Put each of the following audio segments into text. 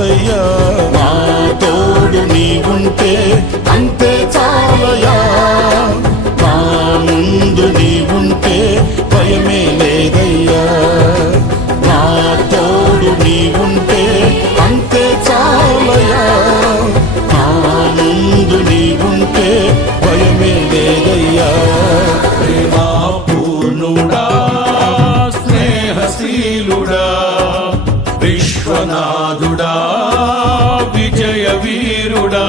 యేసయ్యా. నా తోడు నీవుంటే అంతే చాలయా, నా ముందు నీవుంటే భయమే లేదయ్యా. నా తోడు నీవుంటే అంతే చాలయా, నా ముందు నీవుంటే భయమే లేదయ్యా. ప్రేమా పూర్ణుడా, స్నేహశీలుడా, విశ్వనాథుడా, విజయ వీరుడా,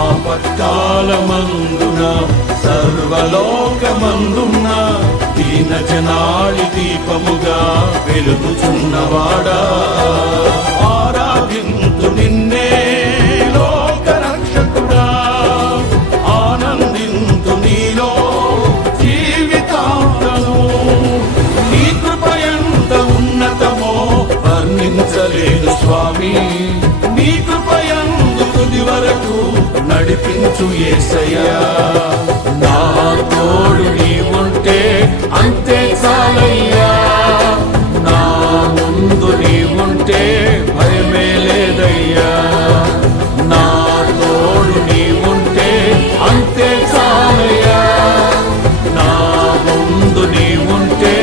ఆపత్కాలమందున సర్వలోకమందున్న దీన జనాళి దీపముగా వెలుగుచున్నవాడా, ఆరాధింతు నిన్నే లోక రక్షకుడా, ఆనందింతు నీలో జీవితాంతము. నీ కృప ఎంత ఉన్నతమో వర్ణించలేదు స్వామి, నీ కృప యందు తుది వరకు నడిపించు యేసయ్యా. నా తోడు నీవుంటే అంతే చాలయ్యా, నా ముందు నీవుంటే భయమే లేదయ్యా. నా తోడు నీవుంటే అంతే చాలయ్యా, నా ముందు నీవుంటే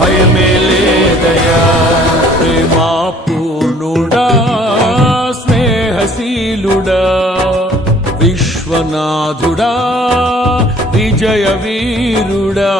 భయమే లేదయ్యా. ప్రేమా పూర్ణుడా, స్నేహశీలుడా, విశ్వనాథుడా, విజయ వీరుడా.